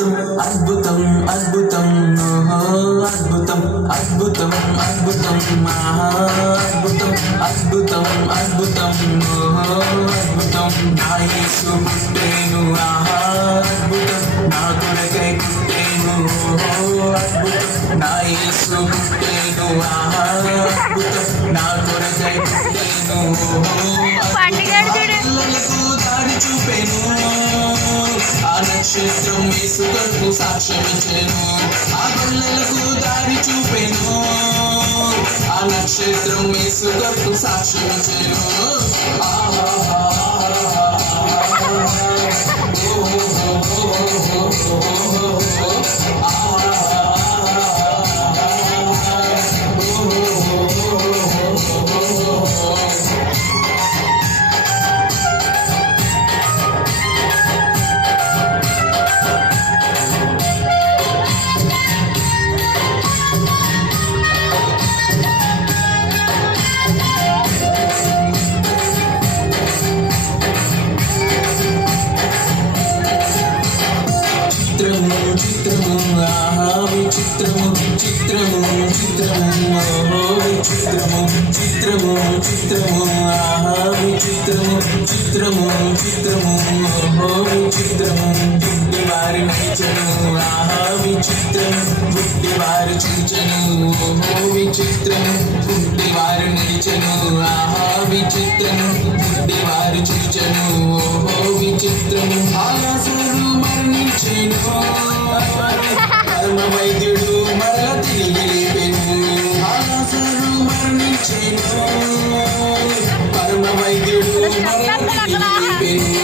అద్భుతం అద్భుతం అద్భుతం అద్భుతం అద్భుతం మహా అద్భుతం అద్భుతం అద్భుతం అద్భుతం నా యేసు పుట్టేను ఆహా అద్భుతం నా కొరకై పుట్టేను అద్భుతం నా యేసు పుట్టేను ఆహా అద్భుతం నా కొరకై పుట్టేను దారి చూపేను ఆ నక్షత్రం యేసు కొరకు సాక్ష్యమిచ్చెను ఆ గొల్లలకు దారి చూపెను ఆ నక్షత్రం యేసు కొరకు సాక్ష్యమిచ్చెను చిత్రము ఆహా విచిత్రము చిత్రము చిత్రము ఓహో విచిత్రము చిత్రము చిత్రము ఆహా విచిత్రము చిత్రము చిత్రము ఓహో విచిత్రము పుట్టి వారి నడిచెను ఆహా విచిత్రము పుట్టి వారు చూచెను ఓహో విచిత్రము పుట్టి వారు నడిచెను ఆహా విచిత్రము పుట్టి వారు చూచెను ఓహో విచిత్రము ఆయాసరు మరణించెను పరమ వైద్యుడు మరల తిరిగి లేపెను ఆయాసరు మరణించెను పరమ వైద్యుడు మరల తిరిగి లేపెను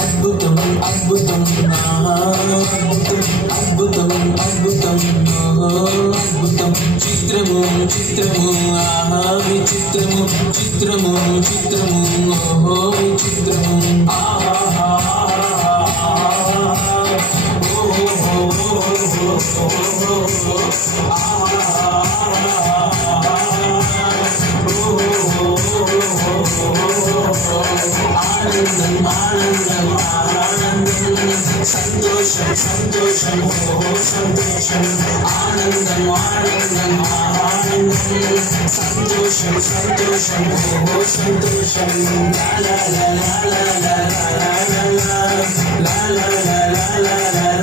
అద్భుతం అద్భుతం అద్భుతం అద్భుతం అద్భుతం చిత్రము చిత్రము ఆహా విచిత్రము చిత్రము చిత్రము ఓహో విచిత్రము ఆనందం ఆనందం ఆనందం సంతోషం సంతోషం ఓహో సంతోషం ఆనందం ఆనందం ఆనందం సంతోషం సంతోషం ఓహో సంతోషం లా లా లా లా లా లా లా లా లా లా లా లా లా లా